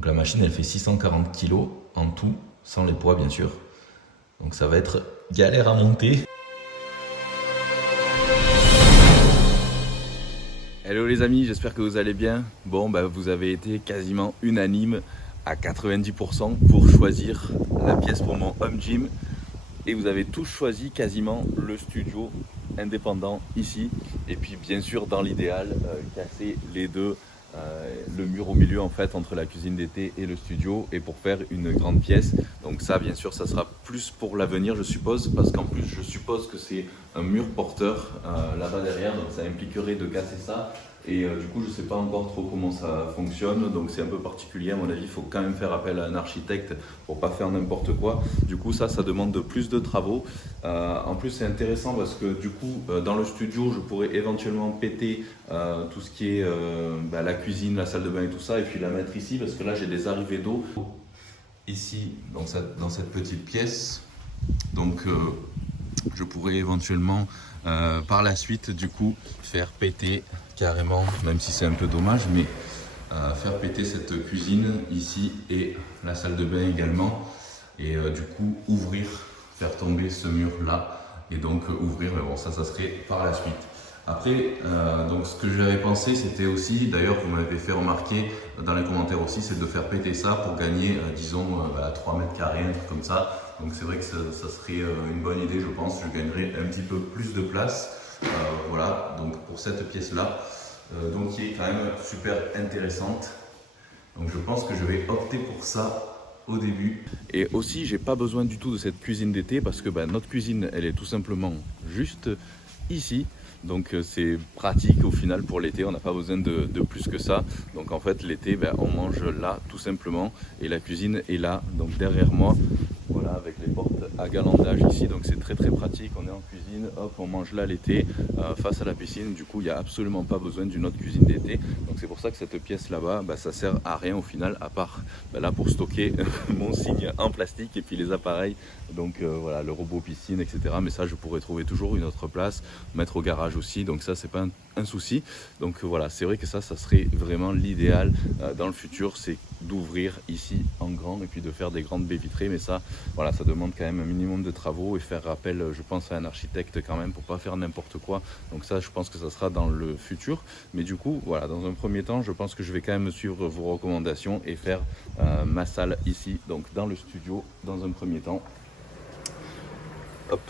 Donc la machine elle fait 640 kg en tout, sans les poids bien sûr. Donc ça va être galère à monter. Hello les amis, j'espère que vous allez bien. Bon, vous avez été quasiment unanime à 90% pour choisir la pièce pour mon home gym. Et vous avez tous choisi quasiment le studio indépendant ici. Et puis bien sûr, dans l'idéal, casser les deux, le mur au milieu en fait entre la cuisine d'été et le studio, et pour faire une grande pièce. Donc ça bien sûr ça sera plus pour l'avenir je suppose, parce qu'en plus je suppose que c'est un mur porteur là-bas derrière, donc ça impliquerait de casser ça. Et du coup, je ne sais pas encore trop comment ça fonctionne, donc c'est un peu particulier. À mon avis, il faut quand même faire appel à un architecte pour pas faire n'importe quoi. Du coup, ça demande de plus de travaux. En plus, c'est intéressant parce que du coup, dans le studio, je pourrais éventuellement péter tout ce qui est la cuisine, la salle de bain et tout ça, et puis la mettre ici, parce que là, j'ai des arrivées d'eau ici, donc dans cette petite pièce. Donc, je pourrais éventuellement par la suite du coup faire péter carrément, même si c'est un peu dommage, mais faire péter cette cuisine ici et la salle de bain également, et du coup ouvrir, faire tomber ce mur là et donc ouvrir, mais bon ça serait par la suite. Après, donc ce que j'avais pensé, c'était aussi, d'ailleurs vous m'avez fait remarquer dans les commentaires aussi, c'est de faire péter ça pour gagner, disons, 3 mètres carrés, un truc comme ça. Donc c'est vrai que ça serait une bonne idée, je pense. Je gagnerais un petit peu plus de place. Voilà, donc pour cette pièce-là, donc qui est quand même super intéressante. Donc je pense que je vais opter pour ça au début. Et aussi, j'ai pas besoin du tout de cette cuisine d'été parce que notre cuisine, elle est tout simplement juste ici. Donc c'est pratique au final pour l'été, on n'a pas besoin de plus que ça. Donc en fait l'été, on mange là tout simplement, et la cuisine est là, donc derrière moi. Voilà, avec les portes à galandage ici, donc c'est très pratique. On est en cuisine, hop, on mange là l'été, face à la piscine. Du coup, il n'y a absolument pas besoin d'une autre cuisine d'été. Donc c'est pour ça que cette pièce là-bas, ça sert à rien au final, à part là pour stocker mon signe en plastique et puis les appareils. Donc voilà, le robot piscine, etc. Mais ça, je pourrais trouver toujours une autre place, mettre au garage aussi. Donc ça, c'est pas un souci. Donc voilà, c'est vrai que ça serait vraiment l'idéal dans le futur, c'est d'ouvrir ici en grand et puis de faire des grandes baies vitrées. Mais ça, voilà, ça demande quand même un minimum de travaux et faire appel, je pense, à un architecte quand même pour pas faire n'importe quoi. Donc ça, je pense que ça sera dans le futur. Mais du coup, voilà, dans un premier temps, je pense que je vais quand même suivre vos recommandations et faire ma salle ici, donc dans le studio, dans un premier temps. Hop.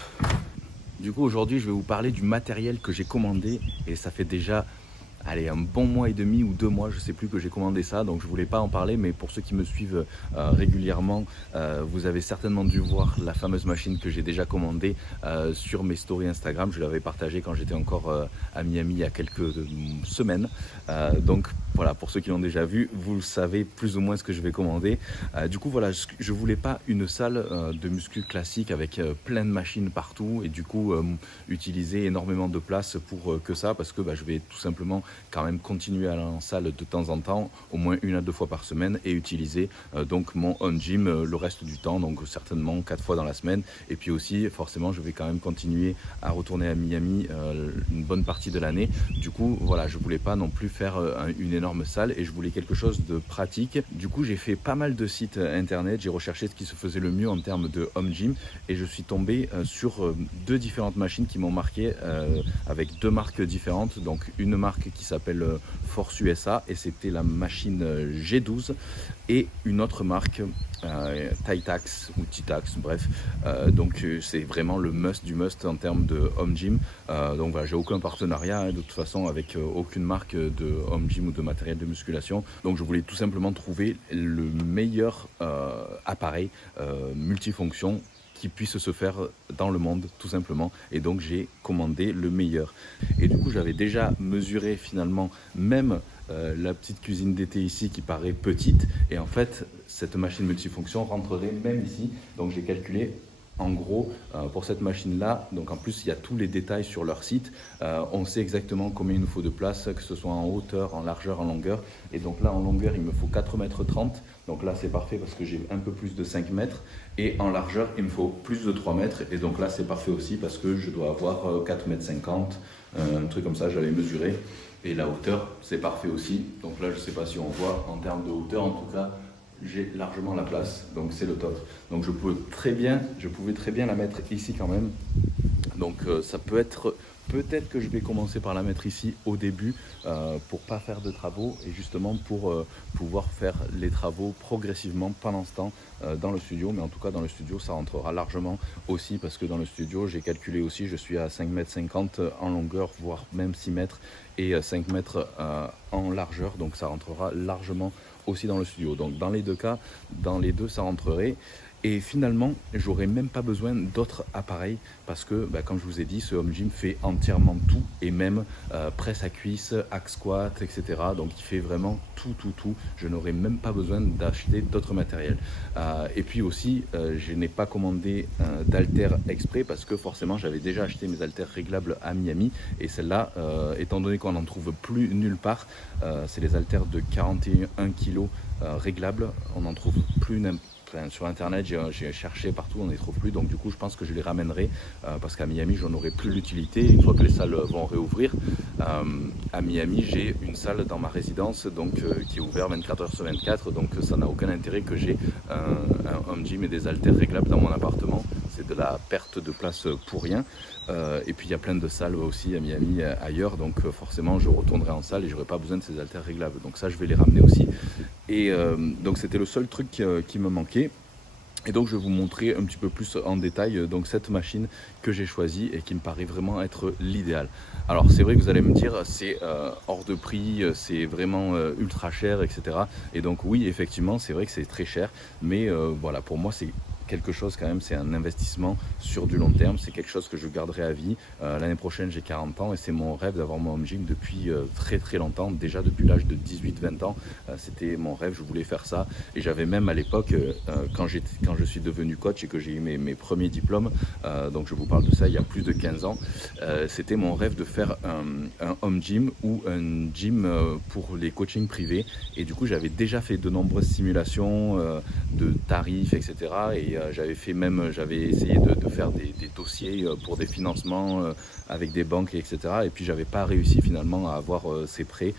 Du coup, aujourd'hui, je vais vous parler du matériel que j'ai commandé, et ça fait déjà un bon mois et demi ou 2 mois, je sais plus, que j'ai commandé ça, donc je voulais pas en parler. Mais pour ceux qui me suivent régulièrement, vous avez certainement dû voir la fameuse machine que j'ai déjà commandée sur mes stories Instagram. Je l'avais partagée quand j'étais encore à Miami il y a quelques semaines. Donc voilà, pour ceux qui l'ont déjà vu, vous savez plus ou moins ce que je vais commander. Du coup voilà, je voulais pas une salle de muscu classique avec plein de machines partout, et du coup utiliser énormément de place pour que ça, parce que je vais tout simplement quand même continuer à aller en salle de temps en temps, au moins 1 à 2 fois par semaine, et utiliser donc mon home gym le reste du temps, donc certainement 4 fois dans la semaine. Et puis aussi forcément je vais quand même continuer à retourner à Miami une bonne partie de l'année. Du coup voilà, je voulais pas non plus faire une énorme salle, et je voulais quelque chose de pratique. Du coup j'ai fait pas mal de sites internet, j'ai recherché ce qui se faisait le mieux en termes de home gym, et je suis tombé sur 2 différentes machines qui m'ont marqué, avec 2 marques différentes. Donc une marque qui s'appelle Force USA, et c'était la machine G12, et une autre marque Titax ou Titax, bref. Donc c'est vraiment le must du must en termes de home gym. Donc voilà, j'ai aucun partenariat de toute façon avec aucune marque de home gym ou de matériel de musculation. Donc je voulais tout simplement trouver le meilleur appareil multifonction qui puisse se faire dans le monde, tout simplement. Et donc j'ai commandé le meilleur. Et du coup j'avais déjà mesuré finalement même la petite cuisine d'été ici, qui paraît petite, et en fait cette machine multifonction rentrerait même ici. Donc j'ai calculé en gros pour cette machine là. Donc en plus il y a tous les détails sur leur site, on sait exactement combien il nous faut de place, que ce soit en hauteur, en largeur, en longueur. Et donc là en longueur il me faut 4,30 m, donc là c'est parfait parce que j'ai un peu plus de 5 mètres, et en largeur il me faut plus de 3 mètres, et donc là c'est parfait aussi parce que je dois avoir 4,50 m, un truc comme ça, j'avais mesuré. Et la hauteur c'est parfait aussi, donc là je sais pas si on voit en termes de hauteur, en tout cas j'ai largement la place, donc c'est le top. Donc je pouvais très bien la mettre ici quand même. Donc ça peut être, peut-être que je vais commencer par la mettre ici au début pour pas faire de travaux et justement pour pouvoir faire les travaux progressivement pendant ce temps dans le studio. Mais en tout cas dans le studio ça rentrera largement aussi parce que dans le studio j'ai calculé aussi, je suis à 5,50 m en longueur, voire même 6 mètres et 5 mètres en largeur, donc ça rentrera largement aussi dans le studio. Donc dans les deux cas, dans les deux ça rentrerait. Et finalement, j'aurais même pas besoin d'autres appareils parce que, comme je vous ai dit, ce home gym fait entièrement tout et même presse à cuisse, hack squat, etc. Donc il fait vraiment tout. Je n'aurais même pas besoin d'acheter d'autres matériels. Et puis aussi, je n'ai pas commandé d'haltères exprès parce que forcément, j'avais déjà acheté mes haltères réglables à Miami et celles-là, étant donné qu'on n'en trouve plus nulle part, c'est les haltères de 41 kg réglables. On n'en trouve plus sur internet, j'ai cherché partout, on ne les trouve plus, donc du coup je pense que je les ramènerai parce qu'à Miami j'en aurai plus l'utilité une fois que les salles vont réouvrir. À Miami j'ai une salle dans ma résidence donc qui est ouverte 24 h sur 24, donc ça n'a aucun intérêt que j'ai un home gym et des haltères réglables dans mon appartement, c'est de la perte de place pour rien. Et puis il y a plein de salles aussi à Miami ailleurs, donc forcément je retournerai en salle et j'aurai pas besoin de ces haltères réglables, donc ça je vais les ramener aussi. Et donc c'était le seul truc qui me manquait. Et donc je vais vous montrer un petit peu plus en détail donc cette machine que j'ai choisie et qui me paraît vraiment être l'idéal. Alors c'est vrai que vous allez me dire c'est hors de prix, c'est vraiment ultra cher, etc. Et donc oui effectivement c'est vrai que c'est très cher, mais voilà, pour moi c'est quelque chose quand même, c'est un investissement sur du long terme, c'est quelque chose que je garderai à vie. L'année prochaine j'ai 40 ans et c'est mon rêve d'avoir mon home gym depuis très longtemps, déjà depuis l'âge de 18-20 ans, c'était mon rêve, je voulais faire ça et j'avais même à l'époque, quand je suis devenu coach et que j'ai eu mes premiers diplômes, donc je vous parle de ça il y a plus de 15 ans, c'était mon rêve de faire un home gym ou un gym pour les coachings privés et du coup j'avais déjà fait de nombreuses simulations de tarifs, etc. Et j'avais essayé de faire des dossiers pour des financements avec des banques, etc. Et puis j'avais pas réussi finalement à avoir ces prêts.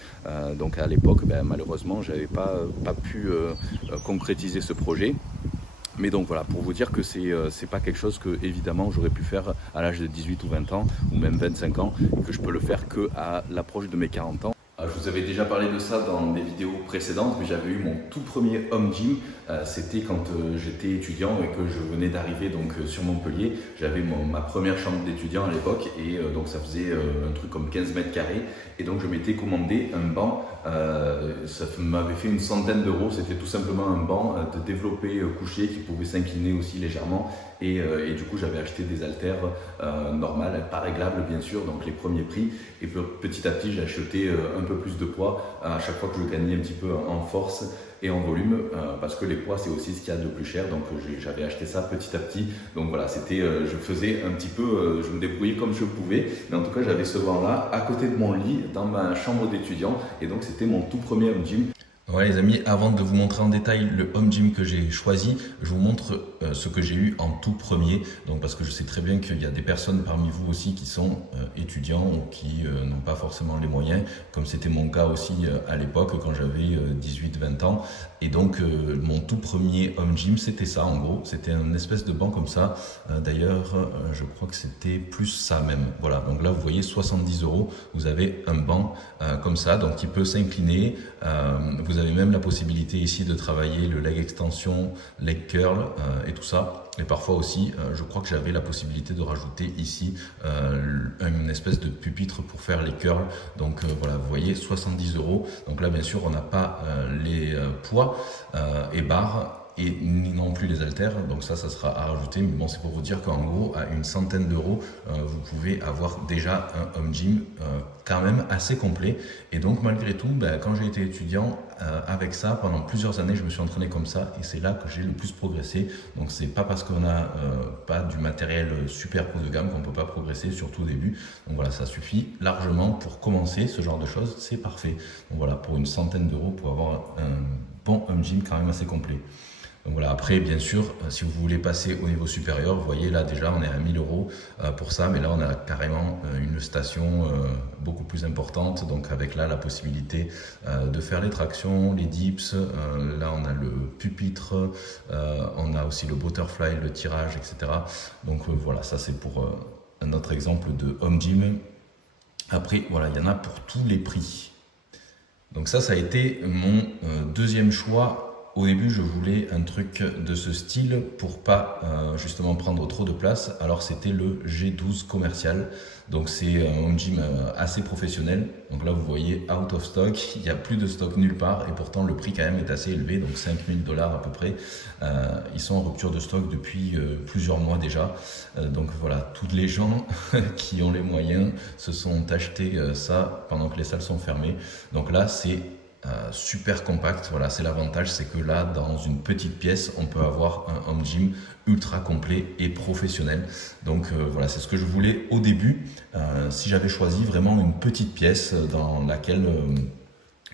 Donc à l'époque, malheureusement, j'avais pas pu concrétiser ce projet. Mais donc voilà, pour vous dire que c'est pas quelque chose que évidemment j'aurais pu faire à l'âge de 18 ou 20 ans, ou même 25 ans, et que je peux le faire qu'à l'approche de mes 40 ans. Je vous avais déjà parlé de ça dans des vidéos précédentes, mais j'avais eu mon tout premier home gym. C'était quand j'étais étudiant et que je venais d'arriver donc sur Montpellier. J'avais ma première chambre d'étudiant à l'époque et donc ça faisait un truc comme 15 mètres carrés. Et donc je m'étais commandé un banc, ça m'avait fait une centaine d'euros. C'était tout simplement un banc de développé couché qui pouvait s'incliner aussi légèrement. Et du coup j'avais acheté des haltères normales, pas réglables bien sûr, donc les premiers prix. Et petit à petit j'ai acheté un peu plus de poids à chaque fois que je gagnais un petit peu en force et en volume parce que les poids c'est aussi ce qu'il y a de plus cher, donc j'avais acheté ça petit à petit. Donc voilà, c'était je faisais un petit peu, je me débrouillais comme je pouvais, mais en tout cas j'avais ce banc là à côté de mon lit dans ma chambre d'étudiant et donc c'était mon tout premier home gym. Ouais les amis, avant de vous montrer en détail le home gym que j'ai choisi, je vous montre ce que j'ai eu en tout premier. Donc parce que je sais très bien qu'il y a des personnes parmi vous aussi qui sont étudiants ou qui n'ont pas forcément les moyens, comme c'était mon cas aussi à l'époque quand j'avais 18-20 ans. Et donc mon tout premier home gym c'était ça en gros, c'était une espèce de banc comme ça. D'ailleurs je crois que c'était plus ça même. Voilà, donc là vous voyez 70 €, vous avez un banc comme ça, donc qui peut s'incliner. Vous avez même la possibilité ici de travailler le leg extension, leg curl et tout ça. Et parfois aussi, je crois que j'avais la possibilité de rajouter ici une espèce de pupitre pour faire les curls. Donc voilà, vous voyez, 70 €. Donc là, bien sûr, on n'a pas les poids et barres et ni non plus les haltères, donc ça sera à rajouter, mais bon c'est pour vous dire qu'en gros à une centaine d'euros vous pouvez avoir déjà un home gym quand même assez complet. Et donc malgré tout quand j'ai été étudiant avec ça pendant plusieurs années je me suis entraîné comme ça et c'est là que j'ai le plus progressé. Donc c'est pas parce qu'on n'a pas du matériel super haut de gamme qu'on peut pas progresser, surtout au début. Donc voilà, ça suffit largement pour commencer ce genre de choses, c'est parfait. Donc voilà, pour une centaine d'euros pour avoir un bon home gym quand même assez complet. Donc voilà, après bien sûr, si vous voulez passer au niveau supérieur, vous voyez là déjà on est à 1000 € pour ça, mais là on a carrément une station beaucoup plus importante, donc avec là la possibilité de faire les tractions, les dips, là on a le pupitre, on a aussi le butterfly, le tirage, etc. Donc voilà, ça c'est pour un autre exemple de home gym. Après, voilà, il y en a pour tous les prix. Donc ça a été mon deuxième choix. Au début, je voulais un truc de ce style pour pas justement prendre trop de place. Alors c'était le G12 commercial. Donc c'est un home gym assez professionnel. Donc là, vous voyez, out of stock. Il n'y a plus de stock nulle part. Et pourtant, le prix quand même est assez élevé. Donc 5 000 $ à peu près. Ils sont en rupture de stock depuis plusieurs mois déjà. Donc voilà, tous les gens qui ont les moyens se sont achetés ça pendant que les salles sont fermées. Donc là, c'est super compact. Voilà, c'est l'avantage, c'est que là, dans une petite pièce, on peut avoir un home gym ultra complet et professionnel. Donc voilà, c'est ce que je voulais au début. Si j'avais choisi vraiment une petite pièce dans laquelle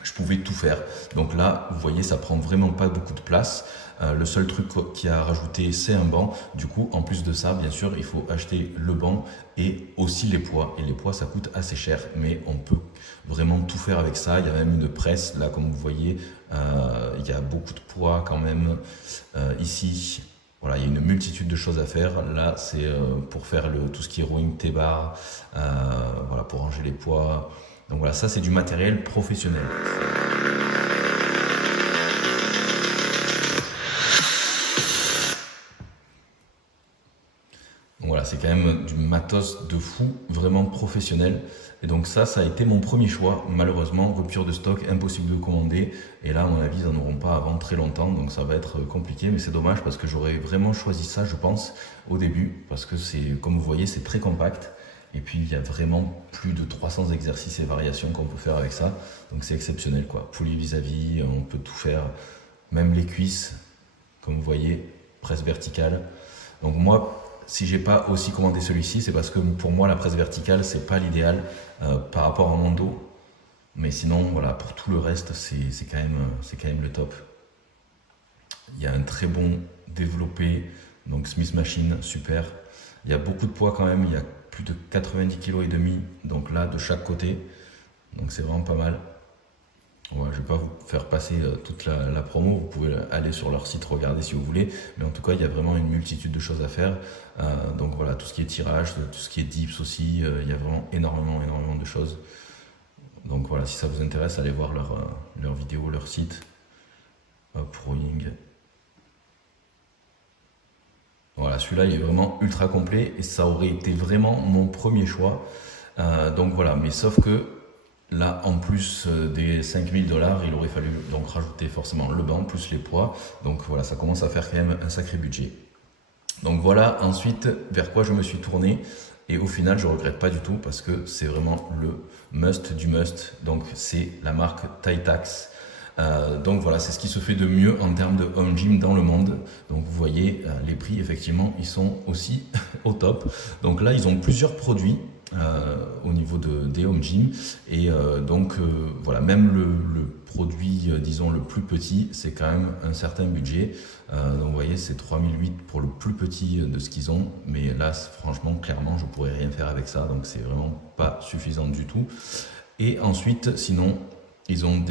je pouvais tout faire. Donc là, vous voyez, ça prend vraiment pas beaucoup de place. Le seul truc qui a rajouté, c'est un banc. Du coup, en plus de ça, bien sûr, il faut acheter le banc et aussi les poids. Et les poids, ça coûte assez cher, mais on peut vraiment tout faire avec ça. Il y a même une presse, là, comme vous voyez, il y a beaucoup de poids quand même. Ici, voilà, il y a une multitude de choses à faire. Là, c'est pour faire tout ce qui est rowing T-bar, voilà, pour ranger les poids. Donc voilà, ça, c'est du matériel professionnel. Donc voilà, c'est quand même du matos de fou, vraiment professionnel. Et donc ça a été mon premier choix. Malheureusement, rupture de stock, impossible de commander. Et là, à mon avis, ils n'en auront pas avant très longtemps. Donc ça va être compliqué, mais c'est dommage parce que j'aurais vraiment choisi ça, je pense, au début. Parce que c'est, comme vous voyez, c'est très compact. Et puis, il y a vraiment plus de 300 exercices et variations qu'on peut faire avec ça. Donc c'est exceptionnel, quoi. Poulie vis-à-vis, on peut tout faire. Même les cuisses, comme vous voyez, presse verticale. Donc moi, si j'ai pas aussi commandé celui-ci, c'est parce que pour moi la presse verticale c'est pas l'idéal par rapport à mon dos. Mais sinon voilà, pour tout le reste c'est quand même le top. Il y a un très bon développé, donc Smith Machine, super. Il y a beaucoup de poids quand même, il y a plus de 90 kg et demi, donc là de chaque côté. Donc c'est vraiment pas mal. Ouais, je ne vais pas vous faire passer toute la promo, vous pouvez aller sur leur site, regarder si vous voulez, mais en tout cas il y a vraiment une multitude de choses à faire. Donc voilà, tout ce qui est tirage, tout ce qui est dips aussi, il y a vraiment énormément de choses. Donc voilà, si ça vous intéresse, allez voir leur vidéo, leur site. Hop, rowing. Voilà, celui-là il est vraiment ultra complet et ça aurait été vraiment mon premier choix. Donc voilà, mais sauf que là, en plus des 5 000 $, il aurait fallu donc rajouter forcément le banc plus les poids. Donc voilà, ça commence à faire quand même un sacré budget. Donc voilà, ensuite, vers quoi je me suis tourné. Et au final, je regrette pas du tout parce que c'est vraiment le must du must. Donc c'est la marque Taitax. Donc voilà, c'est ce qui se fait de mieux en termes de home gym dans le monde. Donc vous voyez, les prix, effectivement, ils sont aussi au top. Donc là, ils ont plusieurs produits. Au niveau des home gym et donc voilà, même le produit disons le plus petit, c'est quand même un certain budget. Donc vous voyez, c'est 3008 pour le plus petit de ce qu'ils ont, mais là franchement clairement je pourrais rien faire avec ça, donc c'est vraiment pas suffisant du tout. Et ensuite sinon ils ont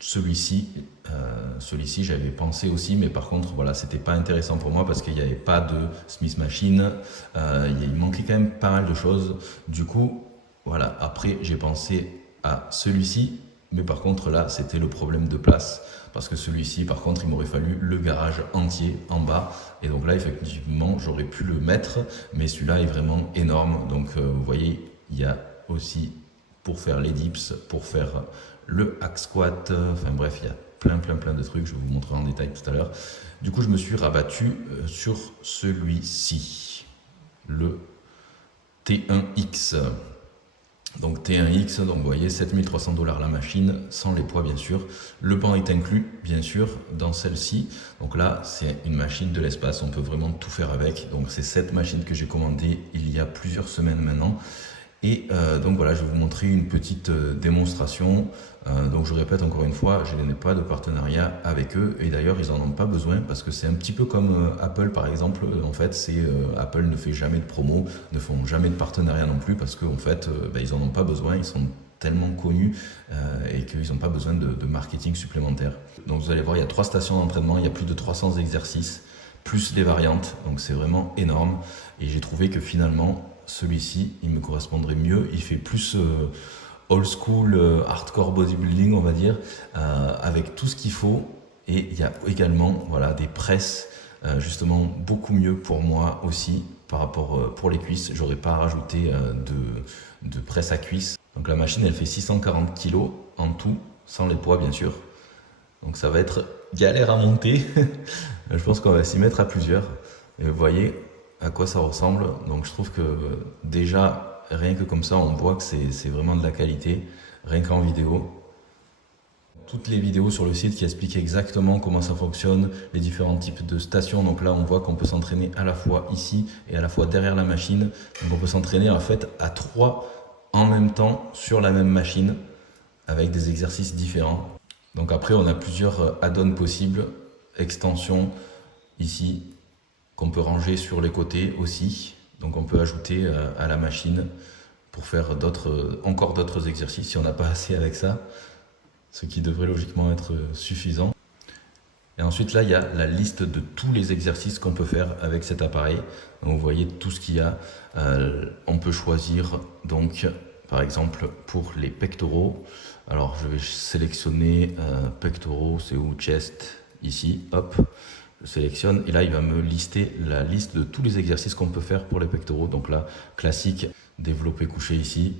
celui-ci j'avais pensé aussi, mais par contre voilà, c'était pas intéressant pour moi parce qu'il n'y avait pas de Smith Machine, il manquait quand même pas mal de choses. Du coup voilà, après j'ai pensé à celui-ci, mais par contre là c'était le problème de place parce que celui-ci par contre il m'aurait fallu le garage entier en bas et donc là effectivement j'aurais pu le mettre, mais celui-là est vraiment énorme. Donc vous voyez, il y a aussi pour faire les dips, pour faire le hack squat, enfin bref, il y a plein de trucs, je vais vous montrer en détail tout à l'heure. Du coup, je me suis rabattu sur celui-ci, le T1X. Donc T1X, donc vous voyez, 7 300 $ la machine, sans les poids bien sûr. Le banc est inclus, bien sûr, dans celle-ci. Donc là, c'est une machine de l'espace, on peut vraiment tout faire avec. Donc c'est cette machine que j'ai commandée il y a plusieurs semaines maintenant. Et donc voilà, je vais vous montrer une petite démonstration. Donc je répète encore une fois, je n'ai pas de partenariat avec eux. Et d'ailleurs, ils n'en ont pas besoin parce que c'est un petit peu comme Apple par exemple. En fait, Apple ne fait jamais de promo, ne font jamais de partenariat non plus parce qu'en fait, ils n'en ont pas besoin. Ils sont tellement connus et qu'ils n'ont pas besoin de marketing supplémentaire. Donc vous allez voir, il y a 3 stations d'entraînement, il y a plus de 300 exercices, plus les variantes, donc c'est vraiment énorme. Et j'ai trouvé que finalement, celui-ci, il me correspondrait mieux. Il fait plus old school, hardcore bodybuilding, on va dire, avec tout ce qu'il faut. Et il y a également voilà, des presses, justement beaucoup mieux pour moi aussi, par rapport pour les cuisses. J'aurais pas rajouté de presse à cuisses. Donc la machine, elle fait 640 kg en tout, sans les poids bien sûr. Donc ça va être galère à monter. Je pense qu'on va s'y mettre à plusieurs. Et vous voyez à quoi ça ressemble. Donc je trouve que déjà, rien que comme ça, on voit que c'est vraiment de la qualité, rien qu'en vidéo. Toutes les vidéos sur le site qui expliquent exactement comment ça fonctionne, les différents types de stations. Donc là, on voit qu'on peut s'entraîner à la fois ici et à la fois derrière la machine. Donc on peut s'entraîner en fait à 3 en même temps sur la même machine avec des exercices différents. Donc après, on a plusieurs add-ons possibles, extensions ici, qu'on peut ranger sur les côtés aussi. Donc on peut ajouter à la machine pour faire encore d'autres exercices si on n'a pas assez avec ça, ce qui devrait logiquement être suffisant. Et ensuite là, il y a la liste de tous les exercices qu'on peut faire avec cet appareil. Donc, vous voyez tout ce qu'il y a. On peut choisir donc par exemple pour les pectoraux. Alors je vais sélectionner pectoraux, c'est où, chest, ici, hop, je sélectionne et là il va me lister la liste de tous les exercices qu'on peut faire pour les pectoraux. Donc là, classique, développé couché ici.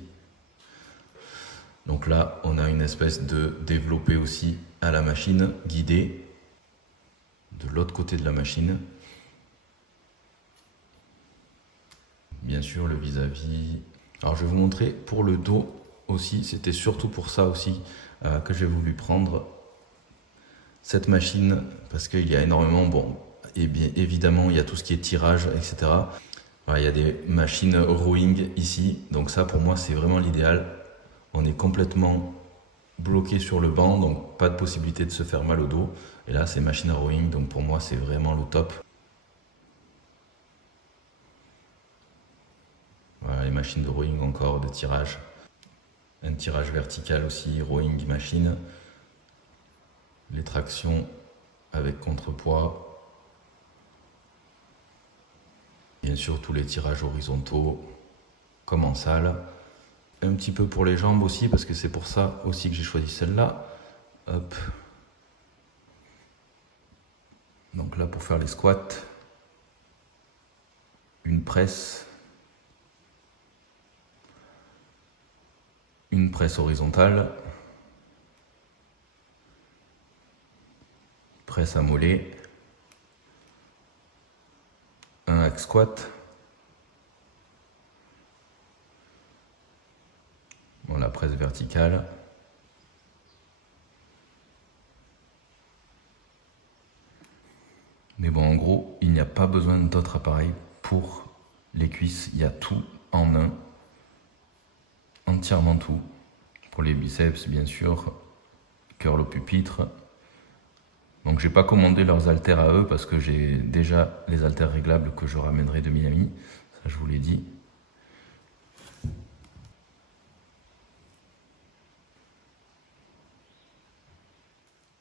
Donc là, on a une espèce de développé aussi à la machine, guidé, de l'autre côté de la machine. Bien sûr, le vis-à-vis. Alors je vais vous montrer pour le dos aussi, c'était surtout pour ça aussi que j'ai voulu prendre cette machine, parce qu'il y a énormément, bon, et bien évidemment il y a tout ce qui est tirage, etc. Voilà, il y a des machines rowing ici, donc ça pour moi c'est vraiment l'idéal. On est complètement bloqué sur le banc, donc pas de possibilité de se faire mal au dos. Et là c'est machine à rowing, donc pour moi c'est vraiment le top. Voilà, les machines de rowing encore, de tirage. Un tirage vertical aussi, rowing machine. Les tractions avec contrepoids. Bien sûr, tous les tirages horizontaux, comme en salle. Un petit peu pour les jambes aussi, parce que c'est pour ça aussi que j'ai choisi celle-là. Hop. Donc là, pour faire les squats, une presse. Une presse horizontale. Presse à mollet. Un hack squat. Bon, la presse verticale. Mais bon, en gros, il n'y a pas besoin d'autres appareils pour les cuisses. Il y a tout en un. Entièrement tout. Pour les biceps, bien sûr. Curl au pupitre. Donc j'ai pas commandé leurs haltères à eux parce que j'ai déjà les haltères réglables que je ramènerai de Miami. Ça, je vous l'ai dit.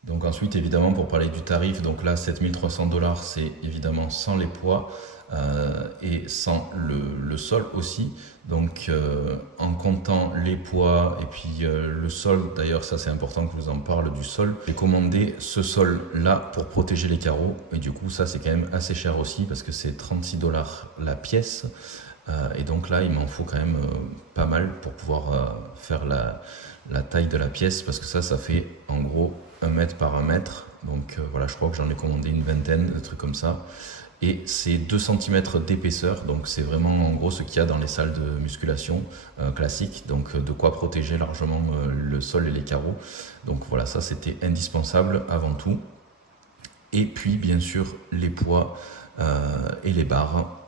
Donc ensuite, évidemment, pour parler du tarif, donc là, 7300 $, c'est évidemment sans les poids et sans le sol aussi. Donc en comptant les poids et puis le sol, d'ailleurs ça c'est important que je vous en parle du sol. J'ai commandé ce sol là pour protéger les carreaux et du coup ça c'est quand même assez cher aussi parce que c'est 36 $ la pièce. Et donc là il m'en faut quand même pas mal pour pouvoir faire la taille de la pièce parce que ça fait en gros 1 mètre par 1 mètre. Donc voilà, je crois que j'en ai commandé une vingtaine, de trucs comme ça. Et c'est 2 cm d'épaisseur, donc c'est vraiment en gros ce qu'il y a dans les salles de musculation classiques, donc de quoi protéger largement le sol et les carreaux. Donc voilà, ça c'était indispensable avant tout. Et puis bien sûr les poids et les barres.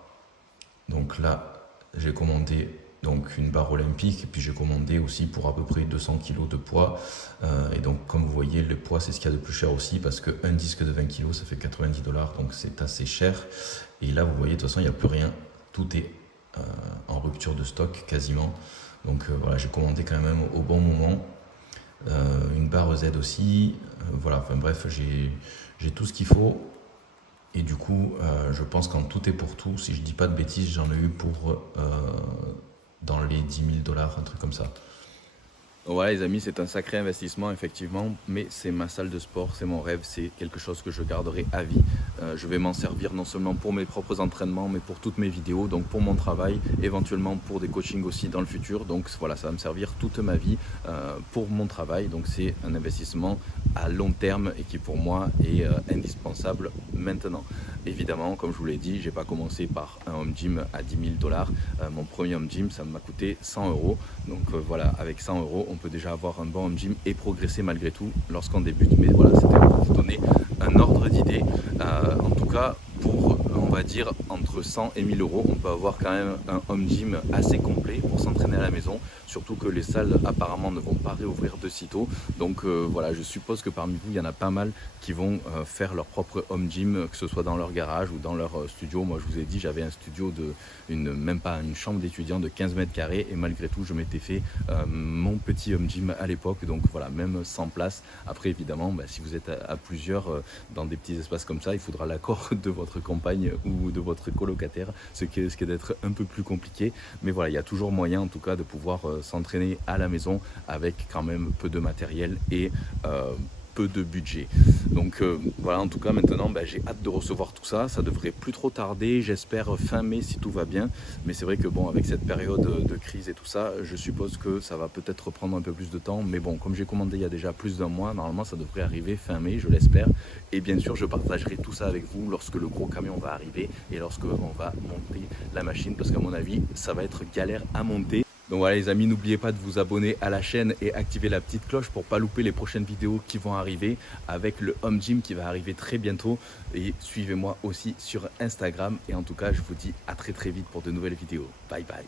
Donc là j'ai commandé donc une barre olympique et puis j'ai commandé aussi pour à peu près 200 kg de poids et donc comme vous voyez le poids c'est ce qu'il y a de plus cher aussi parce qu'un disque de 20 kg ça fait 90 $, donc c'est assez cher. Et là vous voyez de toute façon il n'y a plus rien, tout est en rupture de stock quasiment, Donc voilà, j'ai commandé quand même au bon moment. Une barre Z aussi. Voilà, enfin bref, j'ai tout ce qu'il faut. Et du coup, je pense qu'en tout et pour tout, si je dis pas de bêtises, j'en ai eu pour dans les 10 000 $, un truc comme ça. Voilà les amis, c'est un sacré investissement effectivement, mais c'est ma salle de sport, c'est mon rêve, c'est quelque chose que je garderai à vie. Je vais m'en servir non seulement pour mes propres entraînements, mais pour toutes mes vidéos, donc pour mon travail, éventuellement pour des coachings aussi dans le futur. Donc voilà, ça va me servir toute ma vie pour mon travail. Donc c'est un investissement à long terme et qui pour moi est indispensable maintenant. Évidemment, comme je vous l'ai dit, j'ai pas commencé par un home gym à 10 000 $. Mon premier home gym, ça m'a coûté 100 €. Donc voilà, avec 100 €, on peut déjà avoir un bon home gym et progresser malgré tout lorsqu'on débute. Mais voilà, c'était pour vous donner un ordre d'idée. En tout cas, pour, on va dire, entre 100 et 1000 €, on peut avoir quand même un home gym assez complet pour s'entraîner à la maison. Surtout que les salles apparemment ne vont pas réouvrir de sitôt. Donc voilà, je suppose que parmi vous, il y en a pas mal qui vont faire leur propre home gym, que ce soit dans leur garage ou dans leur studio. Moi, je vous ai dit, j'avais un studio même pas une chambre d'étudiant de 15 mètres carrés et malgré tout, je m'étais fait mon petit home gym à l'époque. Donc voilà, même sans place. Après, évidemment, si vous êtes à plusieurs dans des petits espaces comme ça, il faudra l'accord de votre compagne ou de votre colocataire, ce qui est d'être un peu plus compliqué. Mais voilà, il y a toujours moyen en tout cas de pouvoir s'entraîner à la maison avec quand même peu de matériel et peu de budget. Donc voilà, en tout cas maintenant j'ai hâte de recevoir tout ça. Ça devrait plus trop tarder, j'espère fin mai si tout va bien. Mais c'est vrai que bon, avec cette période de crise et tout ça, je suppose que ça va peut-être prendre un peu plus de temps. Mais bon, comme j'ai commandé il y a déjà plus d'un mois, normalement ça devrait arriver fin mai, je l'espère. Et bien sûr, je partagerai tout ça avec vous lorsque le gros camion va arriver et lorsque on va monter la machine, parce qu'à mon avis, ça va être galère à monter. Donc voilà les amis, n'oubliez pas de vous abonner à la chaîne et activer la petite cloche pour pas louper les prochaines vidéos qui vont arriver avec le home gym qui va arriver très bientôt. Et suivez-moi aussi sur Instagram. Et en tout cas, je vous dis à très vite pour de nouvelles vidéos. Bye bye.